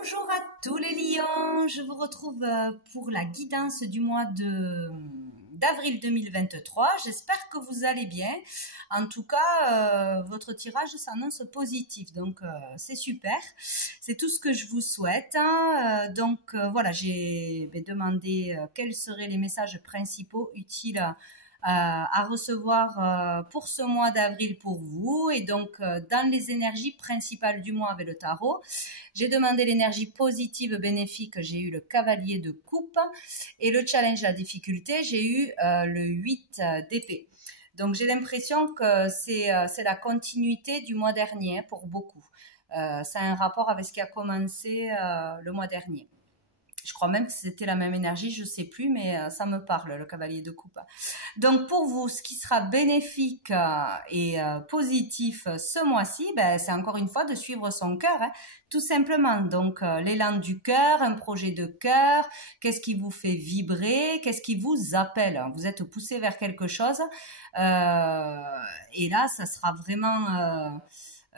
Bonjour à tous les lions, je vous retrouve pour la guidance du mois d'avril 2023. J'espère que vous allez bien. En tout cas, votre tirage s'annonce positif, donc c'est super. C'est tout ce que je vous souhaite. Voilà, j'ai demandé quels seraient les messages principaux utiles à recevoir pour ce mois d'avril pour vous. Et donc, dans les énergies principales du mois avec le tarot, j'ai demandé l'énergie positive bénéfique, j'ai eu le cavalier de coupe, et le challenge, la difficulté, j'ai eu le 8 d'épée. Donc, j'ai l'impression que c'est la continuité du mois dernier pour beaucoup. Ça a un rapport avec ce qui a commencé le mois dernier. Je crois même que c'était la même énergie, je sais plus, mais ça me parle, le cavalier de coupe. Donc pour vous, ce qui sera bénéfique et positif ce mois-ci, c'est encore une fois de suivre son cœur, hein, tout simplement. Donc l'élan du cœur, un projet de cœur, qu'est-ce qui vous fait vibrer, qu'est-ce qui vous appelle. Vous êtes poussé vers quelque chose, et là, ça sera vraiment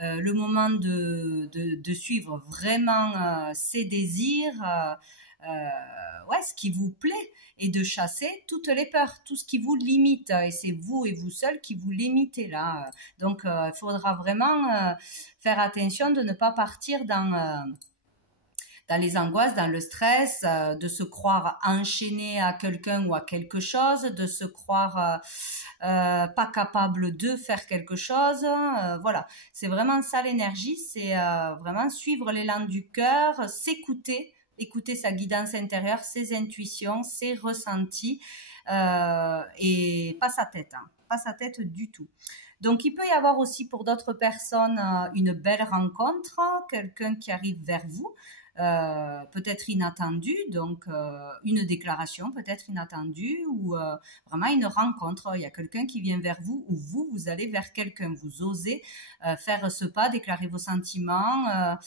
le moment de suivre vraiment ses désirs. Ce qui vous plaît, et de chasser toutes les peurs, tout ce qui vous limite, et c'est vous et vous seul qui vous limitez là. Donc il faudra vraiment faire attention de ne pas partir dans les angoisses, dans le stress, de se croire enchaîné à quelqu'un ou à quelque chose, de se croire pas capable de faire quelque chose. Voilà, c'est vraiment ça l'énergie, c'est vraiment suivre l'élan du cœur, s'écouter, écouter sa guidance intérieure, ses intuitions, ses ressentis, et pas sa tête, hein, pas sa tête du tout. Donc il peut y avoir aussi pour d'autres personnes une belle rencontre, quelqu'un qui arrive vers vous, peut-être inattendu, donc une déclaration peut-être inattendue, ou vraiment une rencontre. Il y a quelqu'un qui vient vers vous, ou vous allez vers quelqu'un, vous osez faire ce pas, déclarer vos sentiments.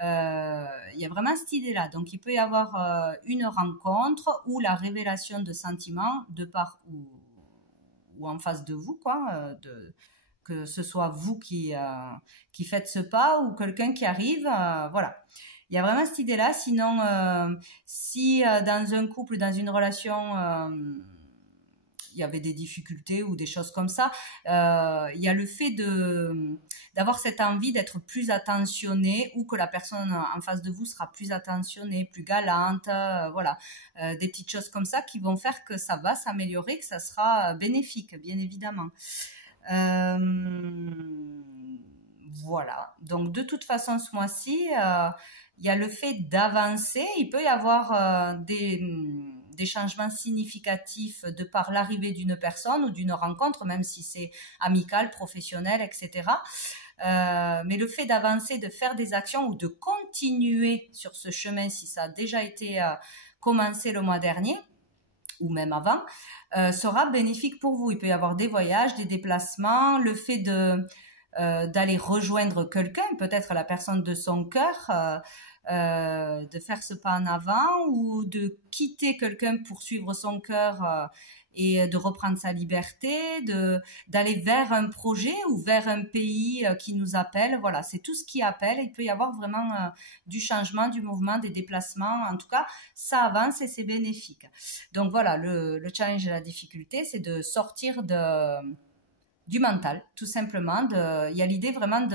Il y a vraiment cette idée-là. Donc il peut y avoir une rencontre ou la révélation de sentiments de part ou en face de vous, quoi, que ce soit vous qui faites ce pas ou quelqu'un qui arrive, voilà. Il y a vraiment cette idée-là. Sinon, si dans un couple, dans une relation, il y avait des difficultés ou des choses comme ça, il y a le fait d'avoir cette envie d'être plus attentionné, ou que la personne en face de vous sera plus attentionnée, plus galante, voilà, des petites choses comme ça qui vont faire que ça va s'améliorer, que ça sera bénéfique, bien évidemment. Voilà. Donc de toute façon, ce mois-ci, il y a le fait d'avancer. Il peut y avoir des changements significatifs de par l'arrivée d'une personne ou d'une rencontre, même si c'est amical, professionnel, etc. Mais le fait d'avancer, de faire des actions ou de continuer sur ce chemin, si ça a déjà été commencé le mois dernier, ou même avant, sera bénéfique pour vous. Il peut y avoir des voyages, des déplacements, le fait d'aller rejoindre quelqu'un, peut-être la personne de son cœur, de faire ce pas en avant, ou de quitter quelqu'un pour suivre son cœur et de reprendre sa liberté, d'aller vers un projet ou vers un pays qui nous appelle. Voilà, c'est tout ce qui appelle. Il peut y avoir vraiment du changement, du mouvement, des déplacements. En tout cas, ça avance et c'est bénéfique. Donc voilà, le challenge et la difficulté, c'est de sortir du mental, tout simplement. Il y a l'idée vraiment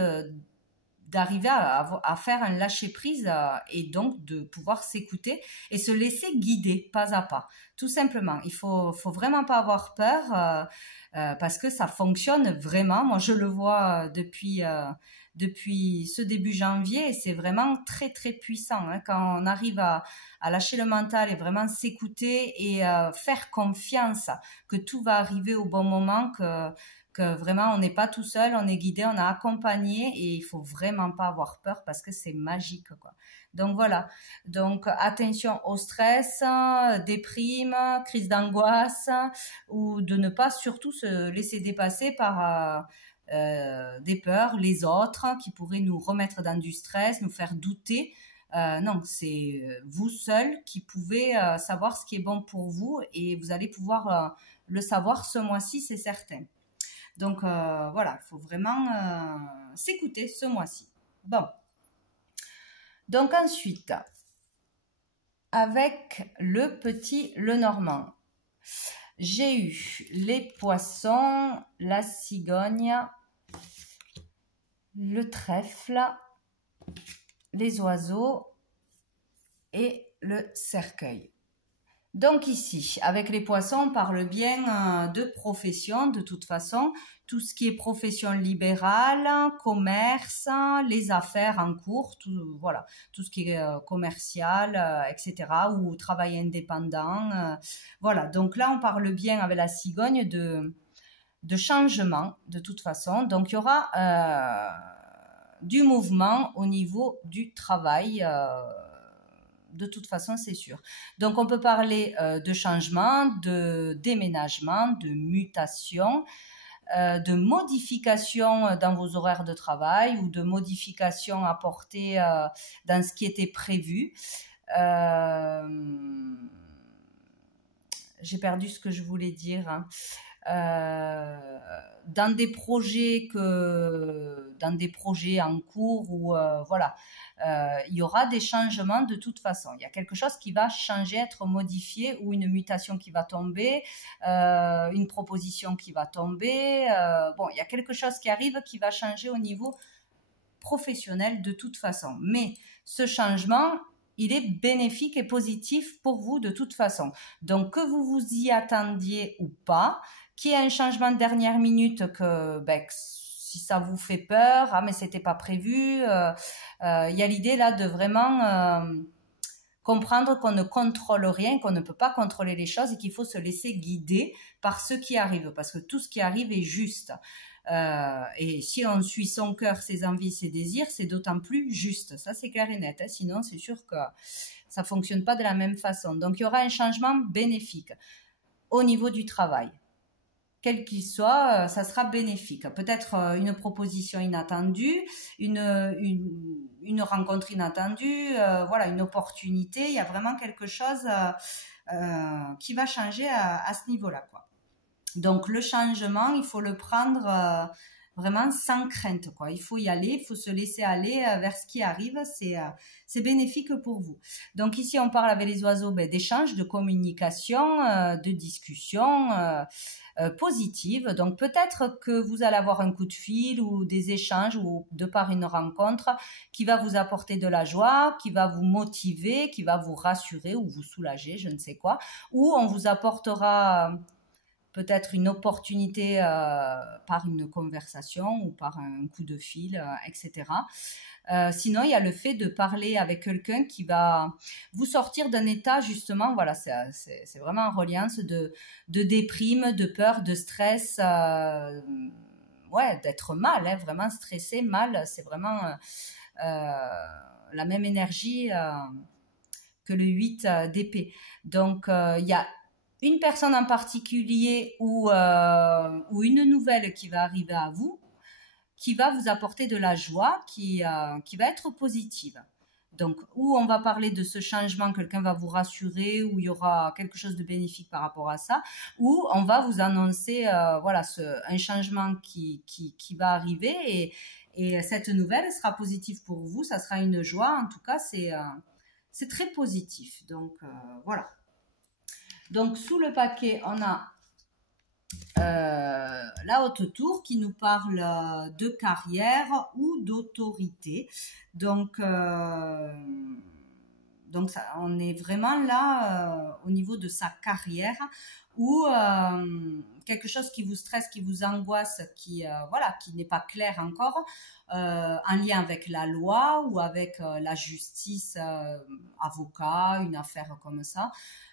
d'arriver à faire un lâcher prise, et donc de pouvoir s'écouter et se laisser guider pas à pas, tout simplement. Il faut vraiment pas avoir peur, parce que ça fonctionne vraiment. Moi je le vois depuis ce début janvier, et c'est vraiment très très puissant, hein, quand on arrive à lâcher le mental et vraiment s'écouter et faire confiance que tout va arriver au bon moment, que vraiment on n'est pas tout seul, on est guidé, on a accompagné, et il faut vraiment pas avoir peur parce que c'est magique, quoi. Donc voilà. Donc attention au stress, déprime, crise d'angoisse, ou de ne pas surtout se laisser dépasser par des peurs, les autres qui pourraient nous remettre dans du stress, nous faire douter. Non, c'est vous seul qui pouvez savoir ce qui est bon pour vous, et vous allez pouvoir le savoir ce mois-ci, c'est certain. Donc voilà, il faut vraiment s'écouter ce mois-ci. Bon, Donc ensuite, avec le petit Lenormand, j'ai eu les poissons, la cigogne, le trèfle, les oiseaux et le cercueil. Donc ici, avec les poissons, on parle bien de profession, de toute façon, tout ce qui est profession libérale, commerce, les affaires en cours, voilà, tout ce qui est commercial, etc., ou travail indépendant. Voilà, donc là, on parle bien avec la cigogne de changement, de toute façon. Donc il y aura du mouvement au niveau du travail, de toute façon, c'est sûr. Donc, on peut parler de changement, de déménagement, de mutation, de modification dans vos horaires de travail ou de modification apportée dans ce qui était prévu. J'ai perdu ce que je voulais dire. Hein. Dans des projets en cours ou voilà, il y aura des changements de toute façon. Il y a quelque chose qui va changer, être modifié ou une mutation qui va tomber, une proposition qui va tomber. Bon, il y a quelque chose qui arrive qui va changer au niveau professionnel de toute façon. Mais ce changement, il est bénéfique et positif pour vous de toute façon. Donc, que vous vous y attendiez ou pas, qu'il y ait un changement de dernière minute, que si ça vous fait peur, ah mais c'était pas prévu, y a l'idée là de vraiment comprendre qu'on ne contrôle rien, qu'on ne peut pas contrôler les choses et qu'il faut se laisser guider par ce qui arrive, parce que tout ce qui arrive est juste. Et si on suit son cœur, ses envies, ses désirs, c'est d'autant plus juste. Ça, c'est clair et net. Hein. Sinon, c'est sûr que ça fonctionne pas de la même façon. Donc, il y aura un changement bénéfique au niveau du travail. Quel qu'il soit, ça sera bénéfique. Peut-être une proposition inattendue, une rencontre inattendue, voilà, une opportunité. Il y a vraiment quelque chose qui va changer à ce niveau-là, quoi. Donc le changement, il faut le prendre vraiment sans crainte, quoi. Il faut y aller, il faut se laisser aller vers ce qui arrive, c'est bénéfique pour vous. Donc ici, on parle avec les oiseaux d'échange, de communication, de discussion positive. Donc peut-être que vous allez avoir un coup de fil ou des échanges ou de par une rencontre qui va vous apporter de la joie, qui va vous motiver, qui va vous rassurer ou vous soulager, je ne sais quoi, ou on vous apportera peut-être une opportunité par une conversation ou par un coup de fil, etc. Sinon, il y a le fait de parler avec quelqu'un qui va vous sortir d'un état, justement, voilà, c'est vraiment en reliance de déprime, de peur, de stress, ouais, d'être mal, hein, vraiment stressé, mal, c'est vraiment la même énergie que le 8 d'épée. Donc, il y a une personne en particulier ou une nouvelle qui va arriver à vous, qui va vous apporter de la joie, qui va être positive. Donc, où on va parler de ce changement, quelqu'un va vous rassurer, où il y aura quelque chose de bénéfique par rapport à ça, ou on va vous annoncer voilà, un changement qui va arriver et cette nouvelle sera positive pour vous, ça sera une joie, en tout cas, c'est très positif. Donc, voilà. Donc, sous le paquet, on a la haute tour qui nous parle de carrière ou d'autorité. Donc ça, on est vraiment là au niveau de sa carrière ou quelque chose qui vous stresse, qui vous angoisse, voilà, qui n'est pas clair encore, en lien avec la loi ou avec la justice, avocat, une affaire comme ça.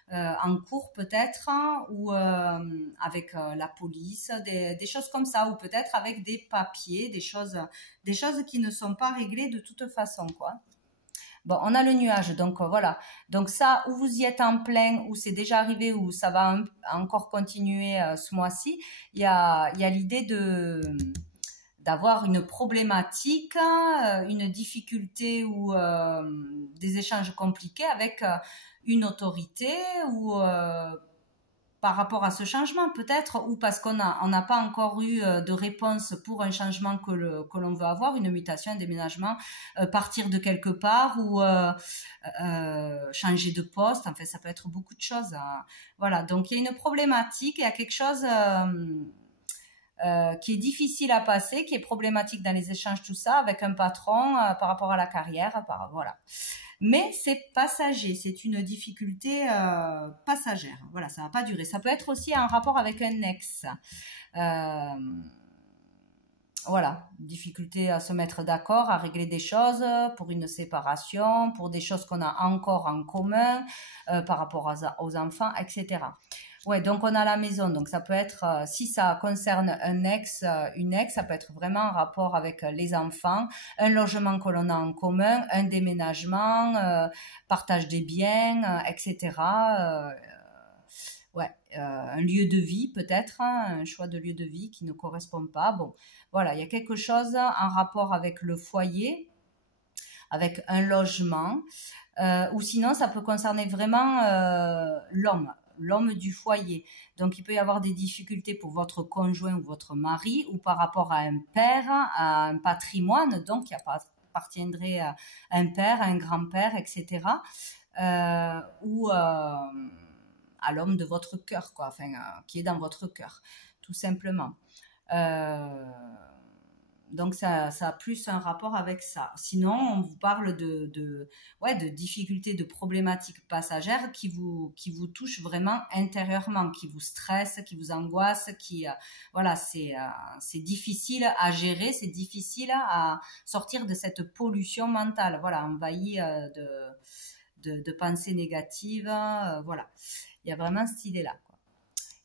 En cours peut-être, hein, ou avec la police, des choses comme ça, ou peut-être avec des papiers, des choses qui ne sont pas réglées de toute façon, quoi. Bon, on a le nuage, donc voilà. Donc ça, où vous y êtes en plein, où c'est déjà arrivé, où ça va encore continuer ce mois-ci, il y a l'idée d'avoir une problématique, une difficulté ou des échanges compliqués avec une autorité ou par rapport à ce changement peut-être, ou parce qu'on n'a pas encore eu de réponse pour un changement que l'on veut avoir, une mutation, un déménagement, partir de quelque part ou changer de poste. En fait, ça peut être beaucoup de choses. Voilà, donc il y a une problématique, il y a quelque chose qui est difficile à passer, qui est problématique dans les échanges, tout ça, avec un patron par rapport à la carrière, voilà. Mais c'est passager, c'est une difficulté passagère. Voilà, ça va pas durer. Ça peut être aussi en rapport avec un ex. Voilà, difficulté à se mettre d'accord, à régler des choses pour une séparation, pour des choses qu'on a encore en commun par rapport aux enfants, etc. Ouais, donc on a la maison, donc ça peut être, si ça concerne un ex, une ex, ça peut être vraiment en rapport avec les enfants, un logement que l'on a en commun, un déménagement, partage des biens, etc. Ouais, un lieu de vie peut-être, hein, un choix de lieu de vie qui ne correspond pas. Bon, voilà, il y a quelque chose en rapport avec le foyer, avec un logement, ou sinon ça peut concerner vraiment l'homme du foyer. Donc il peut y avoir des difficultés pour votre conjoint ou votre mari, ou par rapport à un père, à un patrimoine, donc qui appartiendrait à un père, à un grand-père, etc. Ou à l'homme de votre cœur, quoi, enfin, qui est dans votre cœur, tout simplement. Donc ça a plus un rapport avec ça. Sinon, on vous parle de difficultés, de problématiques passagères qui vous touchent vraiment intérieurement, qui vous stressent, qui vous angoissent, voilà, c'est difficile à gérer, c'est difficile à sortir de cette pollution mentale, voilà, envahie de pensées négatives, voilà. Il y a vraiment cette idée-là, quoi.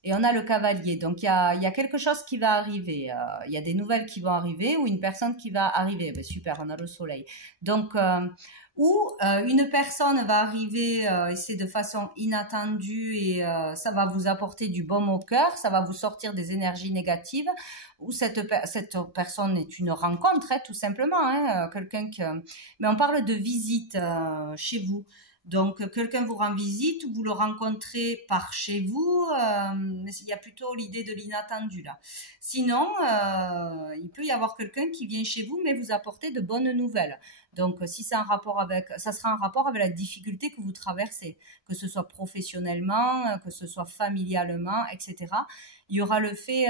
Et on a le cavalier. Donc, il y a quelque chose qui va arriver. Il y a des nouvelles qui vont arriver ou une personne qui va arriver. Ben, super, on a le soleil. Donc, une personne va arriver et c'est de façon inattendue et ça va vous apporter du baume au cœur, ça va vous sortir des énergies négatives. Ou cette personne est une rencontre, hein, tout simplement. Hein, Mais on parle de visite chez vous. Donc, quelqu'un vous rend visite, vous le rencontrez par chez vous, mais il y a plutôt l'idée de l'inattendu là. Sinon, il peut y avoir quelqu'un qui vient chez vous, mais vous apporter de bonnes nouvelles. Donc, si c'est ça sera en rapport avec la difficulté que vous traversez, que ce soit professionnellement, que ce soit familialement, etc. Il y aura le fait,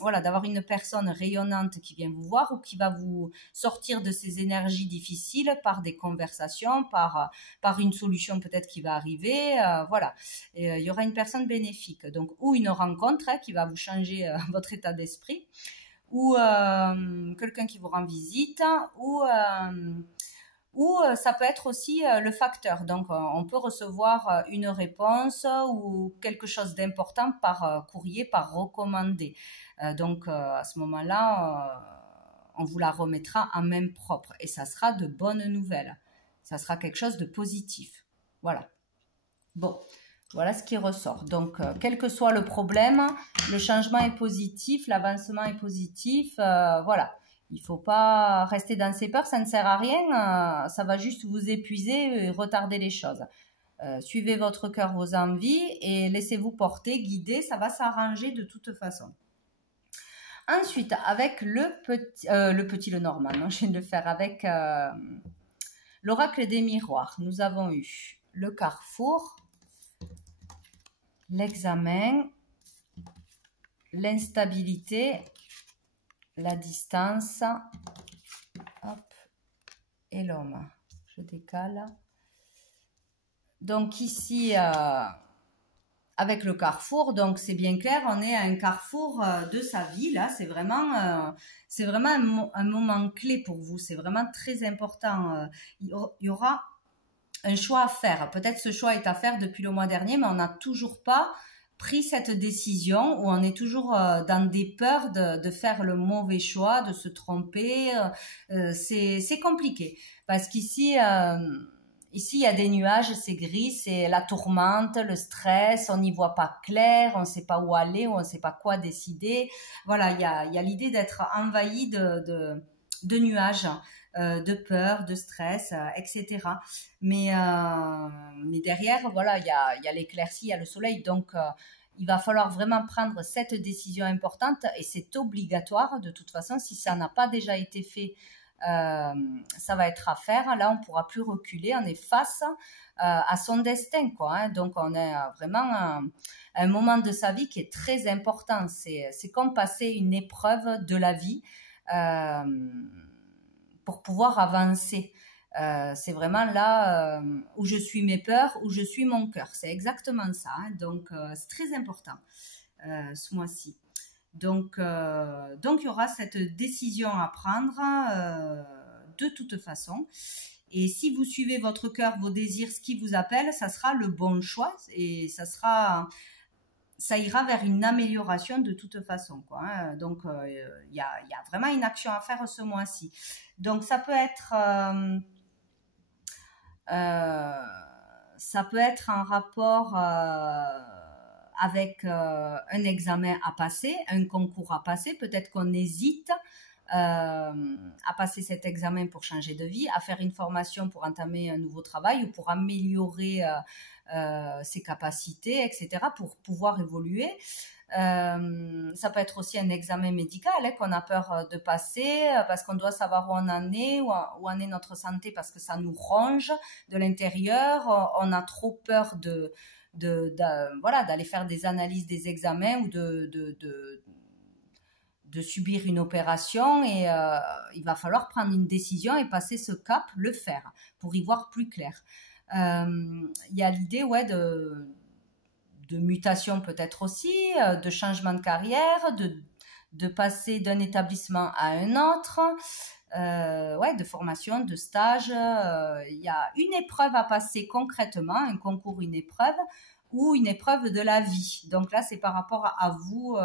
voilà, d'avoir une personne rayonnante qui vient vous voir ou qui va vous sortir de ces énergies difficiles par des conversations, par une solution peut-être qui va arriver, voilà. Et, il y aura une personne bénéfique, donc ou une rencontre qui va vous changer votre état d'esprit, ou quelqu'un qui vous rend visite, ou ça peut être aussi le facteur. Donc, on peut recevoir une réponse ou quelque chose d'important par courrier, par recommandé. Donc, à ce moment-là, on vous la remettra en main propre et ça sera de bonnes nouvelles. Ça sera quelque chose de positif. Voilà. Bon, voilà ce qui ressort. Donc, quel que soit le problème, le changement est positif, l'avancement est positif. Voilà. Il ne faut pas rester dans ses peurs, ça ne sert à rien, ça va juste vous épuiser et retarder les choses. Suivez votre cœur, vos envies et laissez-vous porter, guider, ça va s'arranger de toute façon. Ensuite, avec le Normand, hein, je viens de le faire avec l'oracle des miroirs. Nous avons eu le carrefour, l'examen, l'instabilité, la distance, hop, et l'homme. Je décale. Donc ici, avec le carrefour, donc c'est bien clair, on est à un carrefour de sa vie. Là, c'est vraiment un moment clé pour vous. C'est vraiment très important. Il y aura un choix à faire. Peut-être ce choix est à faire depuis le mois dernier, mais on n'a toujours pas pris cette décision où on est toujours dans des peurs de faire le mauvais choix, de se tromper. C'est compliqué parce qu'ici, il y a des nuages, c'est gris, c'est la tourmente, le stress, on n'y voit pas clair, on ne sait pas où aller, on ne sait pas quoi décider. Voilà, il y a l'idée d'être envahi de nuages. De peur, de stress, etc. Mais derrière, voilà, il y a l'éclaircie, il y a le soleil. Donc, il va falloir vraiment prendre cette décision importante et c'est obligatoire de toute façon. Si ça n'a pas déjà été fait, ça va être à faire. Là, on ne pourra plus reculer. On est face à son destin, quoi, hein. Donc, on est vraiment à un moment de sa vie qui est très important. C'est comme passer une épreuve de la vie pour pouvoir avancer. C'est vraiment là où je suis mes peurs, où je suis mon cœur. C'est exactement ça, hein. Donc, c'est très important ce mois-ci. Donc, il y aura cette décision à prendre de toute façon. Et si vous suivez votre cœur, vos désirs, ce qui vous appelle, ça sera le bon choix et ça ira vers une amélioration de toute façon, quoi, hein. Donc, il y a vraiment une action à faire ce mois-ci. Donc, ça peut être en rapport avec un examen à passer, un concours à passer. Peut-être qu'on hésite à passer cet examen pour changer de vie, à faire une formation pour entamer un nouveau travail ou pour améliorer ses capacités, etc., pour pouvoir évoluer. Ça peut être aussi un examen médical, hein, qu'on a peur de passer parce qu'on doit savoir où on en est, où en est notre santé, parce que ça nous ronge de l'intérieur. On a trop peur voilà, d'aller faire des analyses des examens ou de subir une opération et il va falloir prendre une décision et passer ce cap, le faire pour y voir plus clair. Il y a l'idée, ouais, de mutation peut-être aussi, de changement de carrière, de passer d'un établissement à un autre, ouais, de formation, de stage. Il y a une épreuve à passer concrètement, un concours, une épreuve ou une épreuve de la vie. Donc là, c'est par rapport à vous,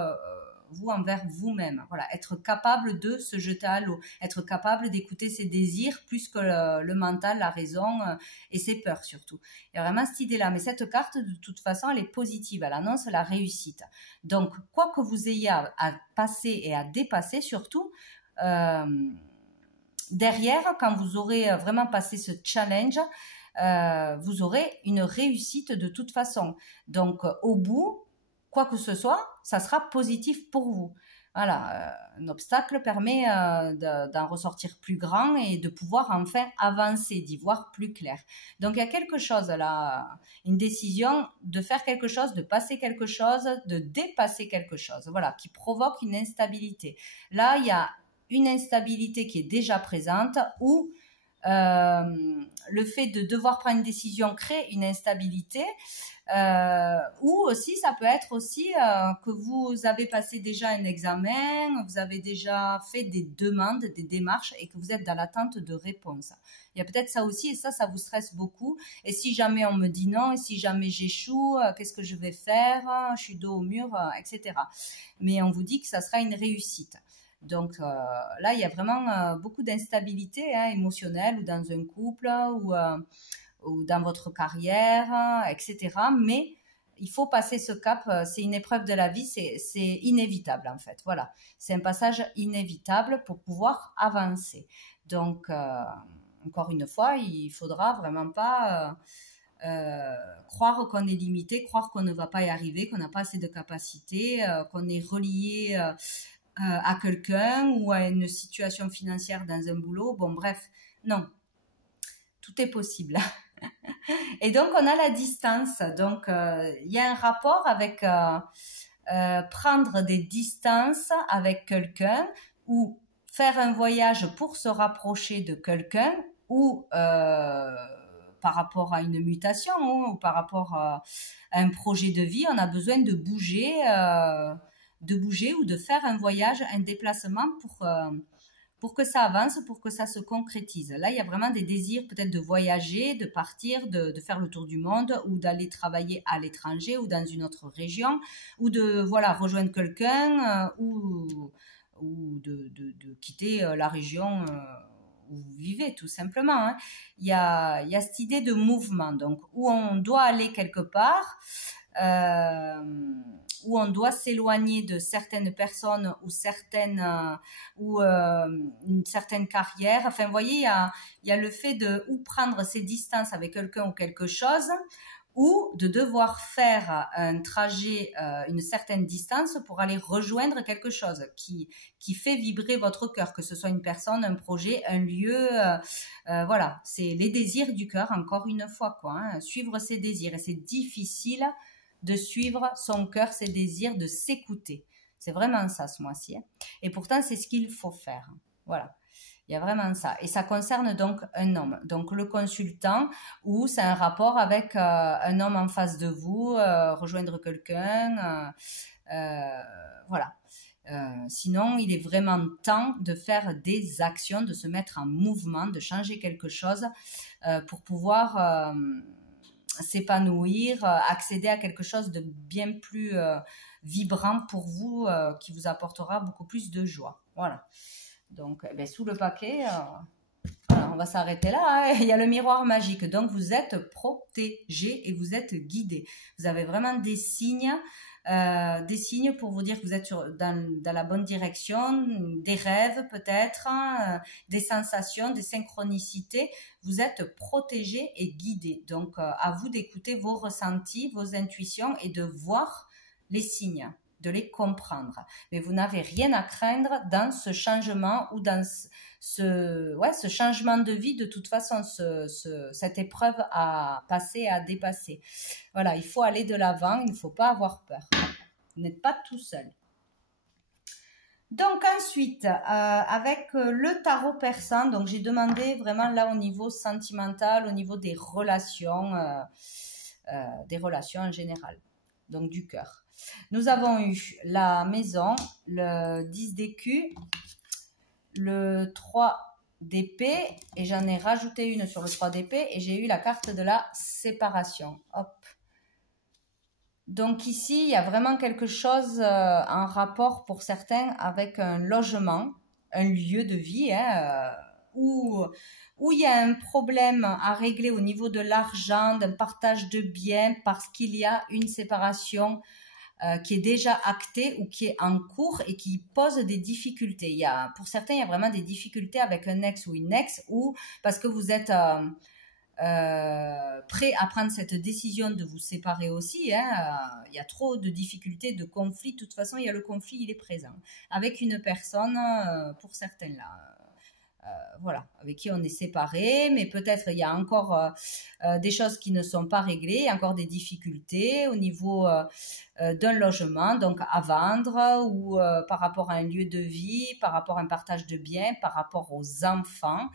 vous envers vous-même. Voilà, être capable de se jeter à l'eau, être capable d'écouter ses désirs plus que le mental, la raison et ses peurs surtout. Il y a vraiment cette idée-là. Mais cette carte, de toute façon, elle est positive. Elle annonce la réussite. Donc, quoi que vous ayez à passer et à dépasser surtout, derrière, quand vous aurez vraiment passé ce challenge, vous aurez une réussite de toute façon. Donc, au bout, quoi que ce soit, ça sera positif pour vous. Voilà, un obstacle permet d'en ressortir plus grand et de pouvoir enfin avancer, d'y voir plus clair. Donc, il y a quelque chose là, une décision de faire quelque chose, de passer quelque chose, de dépasser quelque chose, voilà, qui provoque une instabilité. Là, il y a une instabilité qui est déjà présente ou le fait de devoir prendre une décision crée une instabilité, ou aussi ça peut être aussi que vous avez passé déjà un examen, vous avez déjà fait des demandes, des démarches et que vous êtes dans l'attente de réponses. Il y a peut-être ça aussi et ça vous stresse beaucoup. Et si jamais on me dit non, et si jamais j'échoue, qu'est-ce que je vais faire? Je suis dos au mur, etc. Mais on vous dit que ça sera une réussite. Donc là, il y a vraiment beaucoup d'instabilité, hein, émotionnelle ou dans un couple ou dans votre carrière, etc. Mais il faut passer ce cap, c'est une épreuve de la vie, c'est inévitable en fait. Voilà, c'est un passage inévitable pour pouvoir avancer. Donc, encore une fois, il faudra vraiment pas croire qu'on est limité, croire qu'on ne va pas y arriver, qu'on n'a pas assez de capacité, qu'on est relié à quelqu'un ou à une situation financière dans un boulot. Bon, bref, non, tout est possible. Et donc, on a la distance. Donc, il y a un rapport avec prendre des distances avec quelqu'un ou faire un voyage pour se rapprocher de quelqu'un ou par rapport à une mutation ou par rapport à un projet de vie, on a besoin de bouger ou de faire un voyage, un déplacement pour que ça avance, pour que ça se concrétise. Là, il y a vraiment des désirs peut-être de voyager, de partir, de faire le tour du monde ou d'aller travailler à l'étranger ou dans une autre région ou de rejoindre quelqu'un ou de quitter la région où vous vivez tout simplement, hein. Il y a cette idée de mouvement, donc où on doit aller quelque part, où on doit s'éloigner de certaines personnes ou une certaine carrière. Enfin, vous voyez, il y a le fait de ou prendre ses distances avec quelqu'un ou quelque chose, ou de devoir faire un trajet, une certaine distance pour aller rejoindre quelque chose qui fait vibrer votre cœur, que ce soit une personne, un projet, un lieu, voilà, c'est les désirs du cœur, encore une fois, quoi, hein, suivre ses désirs. Et c'est difficile de suivre son cœur, ses désirs, de s'écouter. C'est vraiment ça ce mois-ci, hein. Et pourtant, c'est ce qu'il faut faire. Voilà. Il y a vraiment ça. Et ça concerne donc un homme. Donc le consultant, ou c'est un rapport avec un homme en face de vous, rejoindre quelqu'un. Voilà. Sinon, il est vraiment temps de faire des actions, de se mettre en mouvement, de changer quelque chose pour pouvoir s'épanouir, accéder à quelque chose de bien plus vibrant pour vous, qui vous apportera beaucoup plus de joie. Voilà. Donc, sous le paquet, voilà, on va s'arrêter là, hein. Il y a le miroir magique. Donc, vous êtes protégé et vous êtes guidé. Vous avez vraiment des signes pour vous dire que vous êtes dans la bonne direction, des rêves peut-être, hein, des sensations, des synchronicités. Vous êtes protégé et guidé. Donc, à vous d'écouter vos ressentis, vos intuitions et de voir les signes, de les comprendre. Mais vous n'avez rien à craindre dans ce changement ou dans ce changement de vie. De toute façon, cette épreuve à passer, à dépasser. Voilà, il faut aller de l'avant, il ne faut pas avoir peur. Vous n'êtes pas tout seul. Donc ensuite, avec le tarot persan, donc j'ai demandé vraiment là au niveau sentimental, au niveau des relations en général, donc du cœur. Nous avons eu la maison, le 10 d'écus, le 3 d'épée, et j'en ai rajouté une sur le 3 d'épée, et j'ai eu la carte de la séparation. Hop. Donc ici, il y a vraiment quelque chose en rapport pour certains avec un logement, un lieu de vie, hein, où il y a un problème à régler au niveau de l'argent, d'un partage de biens, parce qu'il y a une séparation qui est déjà acté ou qui est en cours et qui pose des difficultés. Pour certains, il y a vraiment des difficultés avec un ex ou une ex, ou parce que vous êtes prêt à prendre cette décision de vous séparer aussi, hein. Il y a trop de difficultés, de conflits. De toute façon, il y a le conflit, il est présent avec une personne, pour certains là. Voilà, avec qui on est séparé, mais peut-être il y a encore des choses qui ne sont pas réglées, encore des difficultés au niveau d'un logement, donc à vendre, ou par rapport à un lieu de vie, par rapport à un partage de biens, par rapport aux enfants.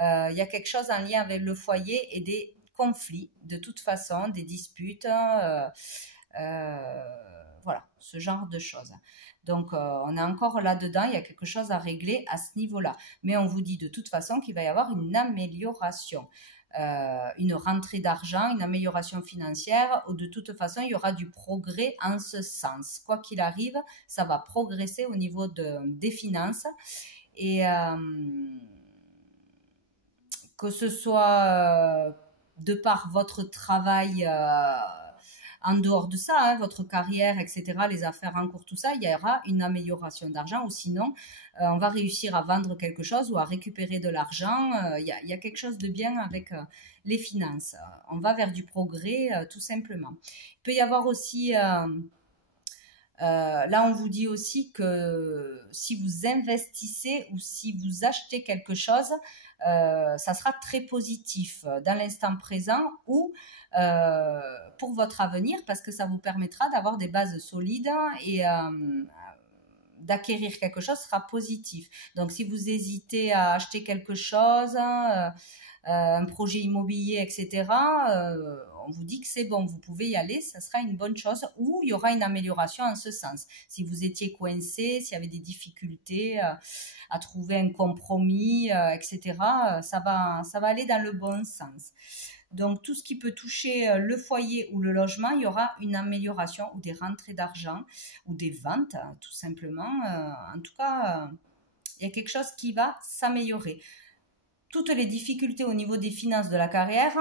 Il y a quelque chose en lien avec le foyer et des conflits, de toute façon, des disputes, voilà, ce genre de choses. Donc, on est encore là-dedans, il y a quelque chose à régler à ce niveau-là. Mais on vous dit de toute façon qu'il va y avoir une amélioration, une rentrée d'argent, une amélioration financière, ou de toute façon, il y aura du progrès en ce sens. Quoi qu'il arrive, ça va progresser au niveau des finances. Et que ce soit de par votre travail en dehors de ça, hein, votre carrière, etc., les affaires en cours, tout ça, il y aura une amélioration d'argent, ou sinon, on va réussir à vendre quelque chose ou à récupérer de l'argent. Il y a quelque chose de bien avec les finances. On va vers du progrès, tout simplement. Il peut y avoir aussi... là, on vous dit aussi que si vous investissez ou si vous achetez quelque chose, ça sera très positif dans l'instant présent ou pour votre avenir, parce que ça vous permettra d'avoir des bases solides et d'acquérir quelque chose sera positif. Donc, si vous hésitez à acheter quelque chose, un projet immobilier, etc., on vous dit que c'est bon, vous pouvez y aller, ça sera une bonne chose, ou il y aura une amélioration en ce sens. Si vous étiez coincé, s'il y avait des difficultés à trouver un compromis, etc., ça va aller dans le bon sens. Donc, tout ce qui peut toucher le foyer ou le logement, il y aura une amélioration ou des rentrées d'argent ou des ventes, tout simplement. En tout cas, il y a quelque chose qui va s'améliorer. Toutes les difficultés au niveau des finances de la carrière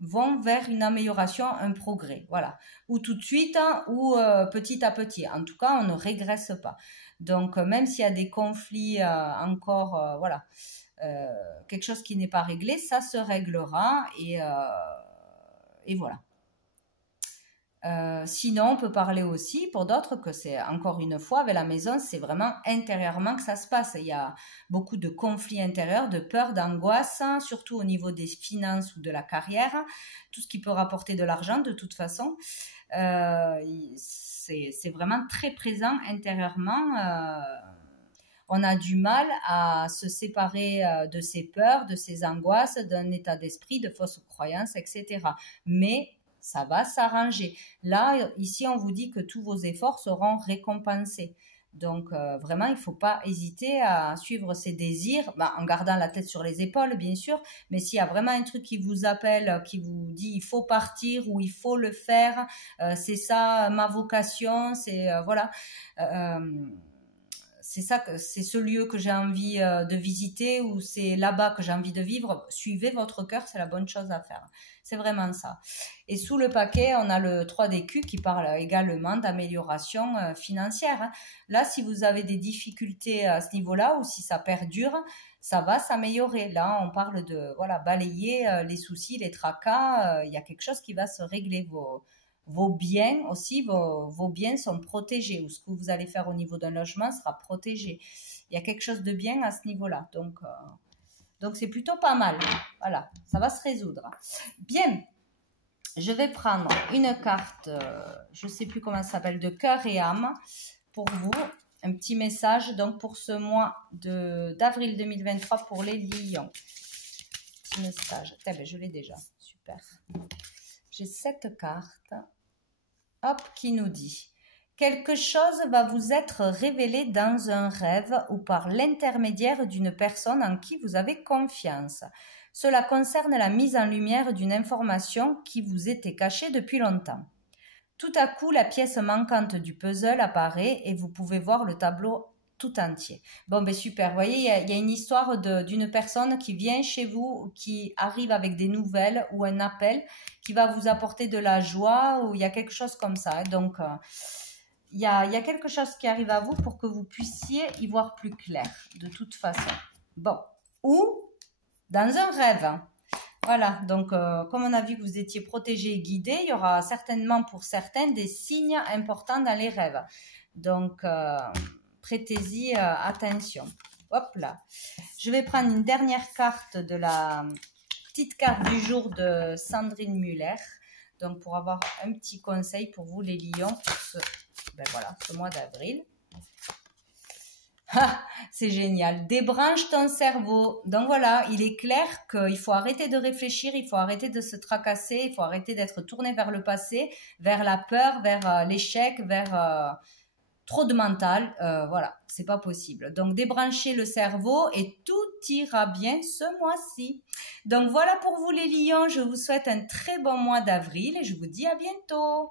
vont vers une amélioration, un progrès. Voilà. Ou tout de suite, ou petit à petit. En tout cas, on ne régresse pas. Donc, même s'il y a des conflits encore, voilà, quelque chose qui n'est pas réglé, ça se réglera et voilà. Sinon, on peut parler aussi pour d'autres que c'est encore une fois avec la maison, c'est vraiment intérieurement que ça se passe. Il y a beaucoup de conflits intérieurs, de peur, d'angoisse, hein, surtout au niveau des finances ou de la carrière, tout ce qui peut rapporter de l'argent de toute façon. C'est vraiment très présent intérieurement. On a du mal à se séparer de ses peurs, de ses angoisses, d'un état d'esprit, de fausses croyances, etc. Mais ça va s'arranger. Là, ici, on vous dit que tous vos efforts seront récompensés. Donc, vraiment, il ne faut pas hésiter à suivre ses désirs, en gardant la tête sur les épaules, bien sûr. Mais s'il y a vraiment un truc qui vous appelle, qui vous dit il faut partir ou il faut le faire, c'est ça ma vocation, c'est voilà. C'est ça, c'est ce lieu que j'ai envie de visiter ou c'est là-bas que j'ai envie de vivre. Suivez votre cœur, c'est la bonne chose à faire. C'est vraiment ça. Et sous le paquet, on a le 3DQ qui parle également d'amélioration financière. Hein. Là, si vous avez des difficultés à ce niveau-là ou si ça perdure, ça va s'améliorer. Là, on parle de voilà, balayer les soucis, les tracas. Il y a quelque chose qui va se régler. Vos biens aussi, vos biens sont protégés, ou ce que vous allez faire au niveau d'un logement sera protégé. Il y a quelque chose de bien à ce niveau-là. Donc c'est plutôt pas mal. Voilà, ça va se résoudre. Bien, je vais prendre une carte, je ne sais plus comment ça s'appelle, de cœur et âme pour vous. Un petit message donc pour ce mois d'avril 2023 pour les lions. Petit message. Ben, je l'ai déjà. Super. J'ai cette carte, hop, qui nous dit « Quelque chose va vous être révélé dans un rêve ou par l'intermédiaire d'une personne en qui vous avez confiance. Cela concerne la mise en lumière d'une information qui vous était cachée depuis longtemps. Tout à coup, la pièce manquante du puzzle apparaît et vous pouvez voir le tableau tout entier. » Bon, ben super. Vous voyez, il y a une histoire d'une personne qui vient chez vous, qui arrive avec des nouvelles ou un appel qui va vous apporter de la joie ou il y a quelque chose comme ça. Donc, il y a quelque chose qui arrive à vous pour que vous puissiez y voir plus clair, de toute façon. Bon. Ou dans un rêve. Voilà, donc comme on a vu que vous étiez protégé et guidé, il y aura certainement pour certains des signes importants dans les rêves. Donc, prêtez-y attention. Hop là. Je vais prendre une dernière carte de la petite carte du jour de Sandrine Muller. Donc, pour avoir un petit conseil pour vous, les lions, pour ce mois d'avril. Ah, c'est génial. Débranche ton cerveau. Donc voilà, il est clair qu'il faut arrêter de réfléchir, il faut arrêter de se tracasser, il faut arrêter d'être tourné vers le passé, vers la peur, vers l'échec, vers trop de mental. Voilà, c'est pas possible. Donc débranchez le cerveau et tout ira bien ce mois-ci. Donc voilà pour vous les lions, je vous souhaite un très bon mois d'avril et je vous dis à bientôt.